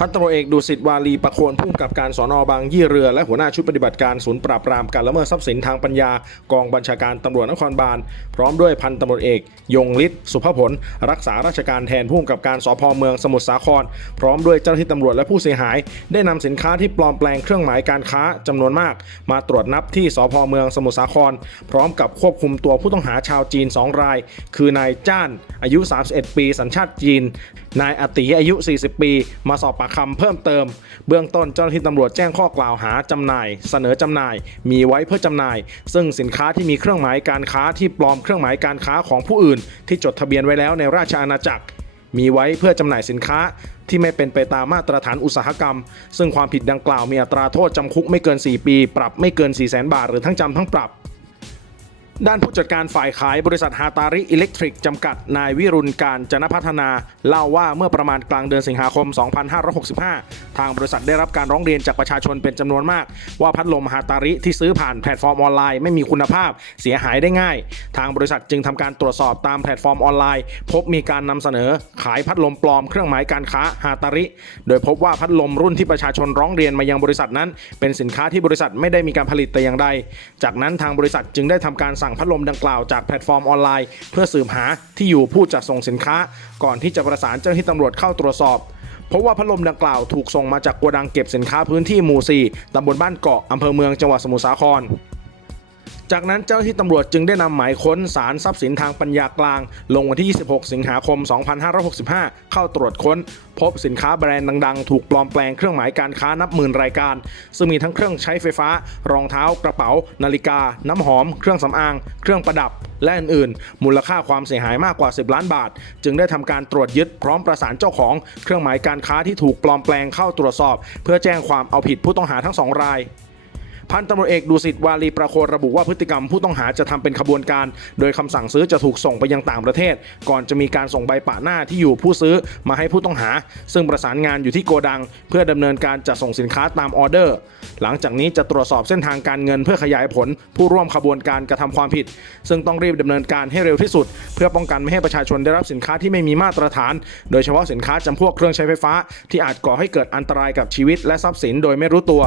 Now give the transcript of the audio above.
พันตำรวจเอกดุสิตวาลีประโคนผู้กำกับการสอนอบางยี่เรือ และหัวหน้าชุดปฏิบัติการศูนย์ปราบปรามการละเมิดทรัพย์สินทางปัญญากองบัญชาการตำรวจนครบาลพร้อมด้วยพันตำรวจเอก ยงฤทธิ์สุภผลรักษาราชการแทนผู้กำกับการสพเมืองสมุทรสาคร พร้อมด้วยเจ้าหน้าที่ตำรวจและผู้เสียหาย ได้นำสินค้าที่ปลอมแปลงเครื่องหมายการค้าจำนวนมาก มาตรวจนับที่สพเมืองสมุทรสาคร พร้อมกับควบคุมตัวผู้ต้องหาชาวจีน 2 ราย คือนายจ้านอายุ 31 ปี สัญชาติจีน นายอติอายุ 40 ปี มาสอบปากคำเพิ่มเติม เบื้องต้นเจ้าหน้าที่ตำรวจแจ้งข้อกล่าวหาจำหน่าย เสนอจำหน่าย มีไว้เพื่อจำหน่าย ซึ่งสินค้าที่มีเครื่องหมายการค้าที่ปลอมเครื่องหมายการค้าของผู้อื่น ที่จดทะเบียนไว้แล้วในราชอาณาจักร มีไว้เพื่อจำหน่ายสินค้าที่ไม่เป็นไปตามมาตรฐานอุตสาหกรรม ซึ่งความผิดดังกล่าวมีอัตราโทษจำคุกไม่เกิน 4 ปี ปรับไม่เกิน 4 0 0 0 0 0 บาท หรือทั้งจำทั้งปรับ ด้านผู้จัดการฝ่ายขายบริษัทฮาตาริอิเล็กทริกจำกัด นายวิรุณการจนพัฒนา เล่าว่าเมื่อประมาณกลางเดือนสิงหาคม 2565 ทางบริษัทได้รับการร้องเรียนจากประชาชนเป็นจำนวนมาก ว่าพัดลมฮาตาริที่ซื้อผ่านแพลตฟอร์มออนไลน์ไม่มีคุณภาพเสียหายได้ง่าย ทางบริษัทจึงทำการตรวจสอบตามแพลตฟอร์มออนไลน์ พบมีการนำเสนอขายพัดลมปลอมเครื่องหมายการค้าฮาตาริ โดยพบว่าพัดลมรุ่นที่ประชาชนร้องเรียนมายังบริษัทนั้น เป็นสินค้าที่บริษัทไม่ได้มีการผลิตแต่อย่างใด จากนั้นทางบริษัทจึงได้ทำการสั่งพัดลมดังกล่าวจากแพลตฟอร์มออนไลน์ เพื่อสืบหาที่อยู่ผู้จัดส่งสินค้า ก่อนที่จะประสานเจ้าหน้าที่ตำรวจเข้าตรวจสอบเพราะว่าพัดลมดังกล่าวถูกส่งมาจากโกดังเก็บสินค้าพื้นที่หมู่ 4 ตำบลบ้านเกาะ อำเภอเมือง จังหวัดสมุทรสาคร จากนั้นเจ้าที่ตำรวจจึงได้นำหมายค้นสารทรัพย์สินทางปัญญากลาง ลงวันที่ 26 สิงหาคม 2565 เข้าตรวจค้น พบสินค้าแบรนด์ดังๆ ถูกปลอมแปลงเครื่องหมายการค้านับหมื่นรายการ ซึ่งมีทั้งเครื่องใช้ไฟฟ้า รองเท้ากระเป๋า นาฬิกา น้ำหอม เครื่องสำอาง เครื่องประดับ และอื่นๆ มูลค่าความเสียหายมากกว่า 10 ล้านบาท จึงได้ทำการตรวจยึดพร้อมประสานเจ้าของ เครื่องหมายการค้าที่ถูกปลอมแปลงเข้าตรวจสอบ เพื่อแจ้งความเอาผิดผู้ต้องหาทั้งสองราย พันตำรวจเอกดุสิตวาลีประโคนระบุว่าพฤติกรรมผู้ต้องหาจะทำเป็นขบวนการ โดยคำสั่งซื้อจะถูกส่งไปยังต่างประเทศ ก่อนจะมีการส่งใบปะหน้าที่อยู่ผู้ซื้อมาให้ผู้ต้องหา ซึ่งประสานงานอยู่ที่โกดัง เพื่อดำเนินการจัดส่งสินค้าตามออเดอร์ หลังจากนี้จะตรวจสอบเส้นทางการเงินเพื่อขยายผล ผู้ร่วมขบวนการกระทำความผิด ซึ่งต้องรีบดำเนินการให้เร็วที่สุด เพื่อป้องกันไม่ให้ประชาชนได้รับสินค้าที่ไม่มีมาตรฐาน โดยเฉพาะสินค้าจำพวกเครื่องใช้ไฟฟ้า ที่อาจก่อให้เกิดอันตรายกับชีวิตและทรัพย์สินโดยไม่รู้ตัว